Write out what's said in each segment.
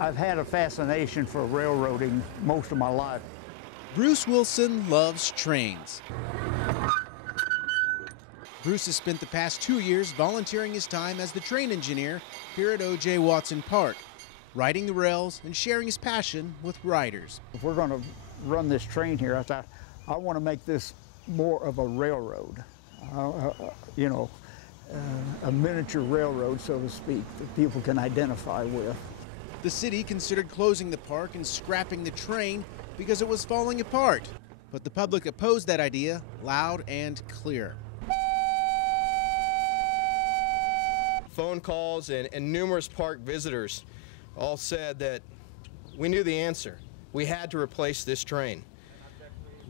I've had a fascination for railroading most of my life. Bruce Wilson loves trains. Bruce has spent the past 2 years volunteering his time as the train engineer here at O.J. Watson Park, riding the rails and sharing his passion with riders. If we're going to run this train here, I thought I want to make this more of a railroad, a miniature railroad, so to speak, that people can identify with. The city considered closing the park and scrapping the train because it was falling apart, but the public opposed that idea loud and clear. Phone calls and numerous park visitors all said that we knew the answer. We had to replace this train.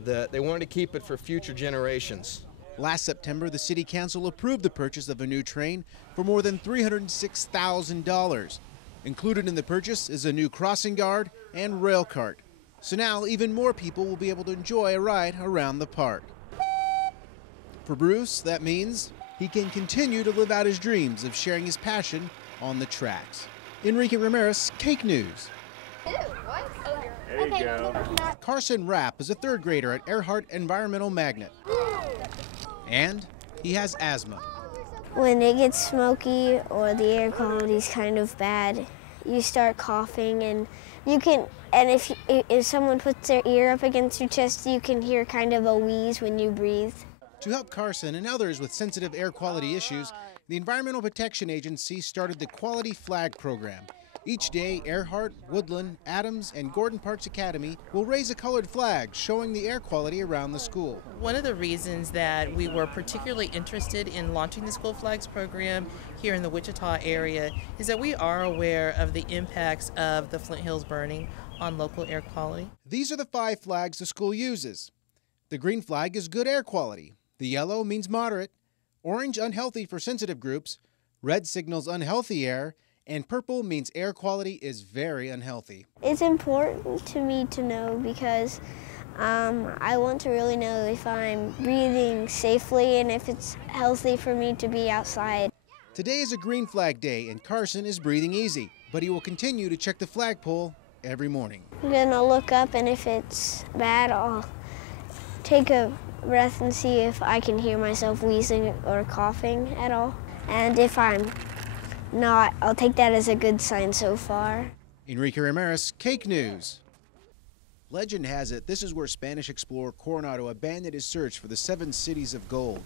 They wanted to keep it for future generations. Last September, the City Council approved the purchase of a new train for more than $306,000. Included in the purchase is a new crossing guard and rail cart. So now even more people will be able to enjoy a ride around the park. For Bruce, that means he can continue to live out his dreams of sharing his passion on the tracks. Enrique Ramirez, KAKE News. There you go. Carson Rapp is a third grader at Earhart Environmental Magnet. And he has asthma. When it gets smoky or the air quality is kind of bad, you start coughing, and if someone puts their ear up against your chest, you can hear kind of a wheeze when you breathe. To help Carson and others with sensitive air quality issues, the Environmental Protection Agency started the Quality Flag Program. Each day, Earhart, Woodland, Adams, and Gordon Parks Academy will raise a colored flag showing the air quality around the school. One of the reasons that we were particularly interested in launching the School Flags program here in the Wichita area is that we are aware of the impacts of the Flint Hills burning on local air quality. These are the 5 flags the school uses. The green flag is good air quality. The yellow means moderate, orange unhealthy for sensitive groups, red signals unhealthy air, and purple means air quality is very unhealthy. It's important to me to know because I want to really know if I'm breathing safely and if it's healthy for me to be outside. Today is a green flag day and Carson is breathing easy, but he will continue to check the flagpole every morning. I'm gonna look up, and if it's bad, I'll take a breath and see if I can hear myself wheezing or coughing at all. And if I'm not, I'll take that as a good sign so far. Enrique Ramirez, KAKE News. Legend has it this is where Spanish explorer Coronado abandoned his search for the 7 cities of gold.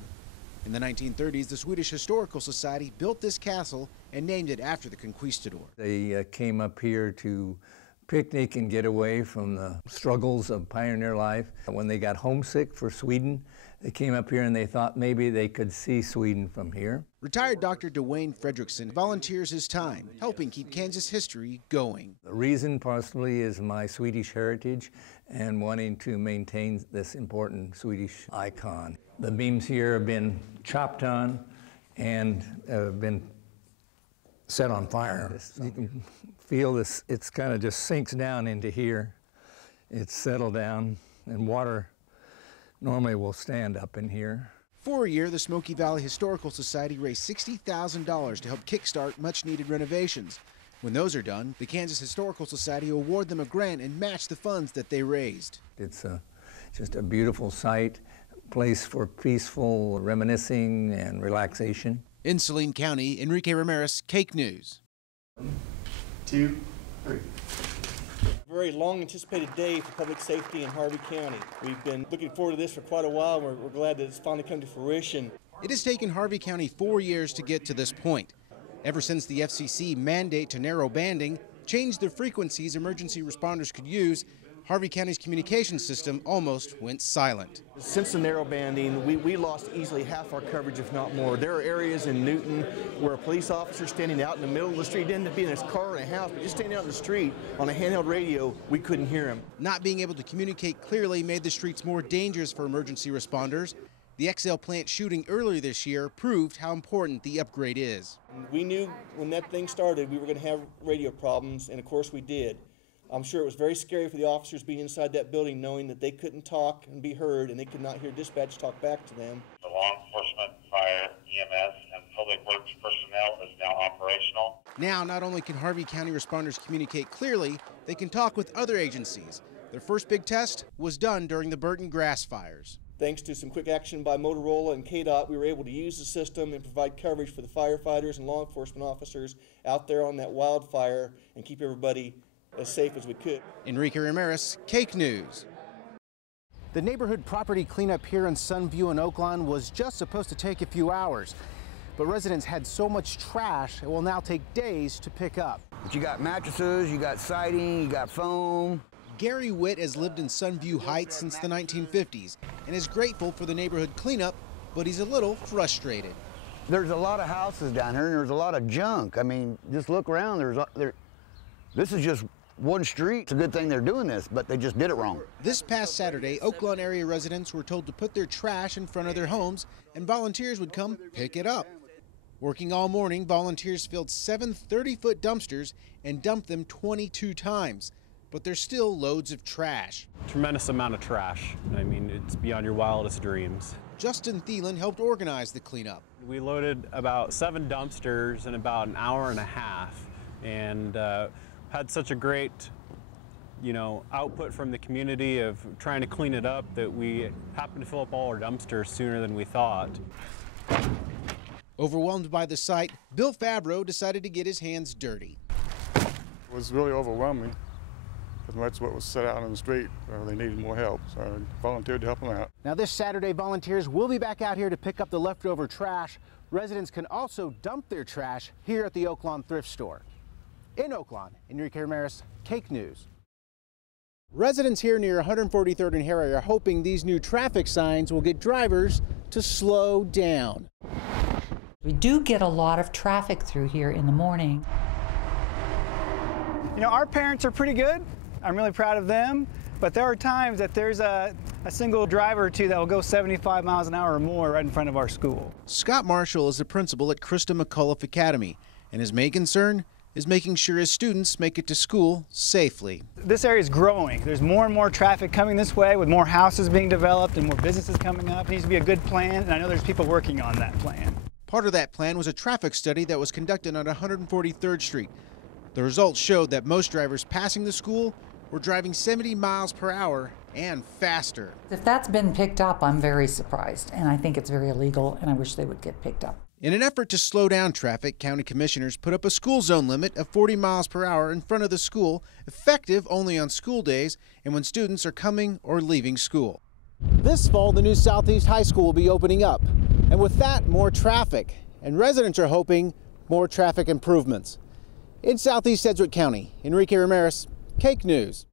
In the 1930s, the Swedish Historical Society built this castle and named it after the conquistador. They came up here to picnic and get away from the struggles of pioneer life. When they got homesick for Sweden, they came up here and they thought maybe they could see Sweden from here. Retired Dr. Dwayne Fredrickson volunteers his time, helping keep Kansas history going. The reason possibly is my Swedish heritage and wanting to maintain this important Swedish icon. The beams here have been chopped on and been set on fire. You can feel this, it's kind of just sinks down into here. It's settled down, and water normally will stand up in here. For a year, the Smoky Valley Historical Society raised $60,000 to help kickstart much-needed renovations. When those are done, the Kansas Historical Society will award them a grant and match the funds that they raised. It's just a beautiful site, place for peaceful reminiscing and relaxation. In Saline County, Enrique Ramirez, KAKE News. 1, 2, 3. Very long anticipated day for public safety in Harvey County. We've been looking forward to this for quite a while. We're glad that it's finally come to fruition. It has taken Harvey County 4 years to get to this point. Ever since the FCC mandate to narrow banding changed the frequencies emergency responders could use, Harvey County's communication system almost went silent. Since the narrow banding, we lost easily half our coverage, if not more. There are areas in Newton where a police officer standing out in the middle of the street didn't have to be in his car or a house, but just standing out in the street on a handheld radio, we couldn't hear him. Not being able to communicate clearly made the streets more dangerous for emergency responders. The XL plant shooting earlier this year proved how important the upgrade is. We knew when that thing started we were going to have radio problems, and of course we did. I'm sure it was very scary for the officers being inside that building knowing that they couldn't talk and be heard and they could not hear dispatch talk back to them. The law enforcement, fire, EMS, and Public Works personnel is now operational. Now, not only can Harvey County responders communicate clearly, they can talk with other agencies. Their first big test was done during the Burton grass fires. Thanks to some quick action by Motorola and KDOT, we were able to use the system and provide coverage for the firefighters and law enforcement officers out there on that wildfire and keep everybody as safe as we could. Enrique Ramirez, KAKE News. The neighborhood property cleanup here in Sunview and Oaklawn was just supposed to take a few hours, but residents had so much trash it will now take days to pick up. But you got mattresses, you got siding, you got foam. Gary Witt has lived in Sunview Heights since the 1950s and is grateful for the neighborhood cleanup, but he's a little frustrated. There's a lot of houses down here and there's a lot of junk. I mean, just look around. This is just one street. It's a good thing they're doing this, but they just did it wrong. This past Saturday, Oaklawn area residents were told to put their trash in front of their homes and volunteers would come pick it up. Working all morning, volunteers filled 7 30-foot dumpsters and dumped them 22 times. But there's still loads of trash. Tremendous amount of trash. I mean, it's beyond your wildest dreams. Justin Thielen helped organize the cleanup. We loaded about 7 dumpsters in about an hour and a half and had such a great, output from the community of trying to clean it up that we happened to fill up all our dumpsters sooner than we thought. Overwhelmed by the sight, Bill Fabro decided to get his hands dirty. It was really overwhelming. As much what was set out on the street, they needed more help, so I volunteered to help them out. Now this Saturday, volunteers will be back out here to pick up the leftover trash. Residents can also dump their trash here at the Oaklawn thrift store. In Oaklawn, Enrique Ramirez, KAKE News. Residents here near 143rd and Harry are hoping these new traffic signs will get drivers to slow down. We do get a lot of traffic through here in the morning. Our parents are pretty good. I'm really proud of them, but there are times that there's a single driver or two that will go 75 miles an hour or more right in front of our school. Scott Marshall is the principal at Christa McAuliffe Academy, and his main concern is making sure his students make it to school safely. This area is growing. There's more and more traffic coming this way with more houses being developed and more businesses coming up. It needs to be a good plan, and I know there's people working on that plan. Part of that plan was a traffic study that was conducted on 143rd Street. The results showed that most drivers passing the school were driving 70 miles per hour and faster. If that's been picked up, I'm very surprised, and I think it's very illegal, and I wish they would get picked up. In an effort to slow down traffic, county commissioners put up a school zone limit of 40 miles per hour in front of the school, effective only on school days and when students are coming or leaving school. This fall, the new Southeast High School will be opening up, and with that, more traffic, and residents are hoping more traffic improvements. In Southeast Sedgwick County, Enrique Ramirez, KAKE News.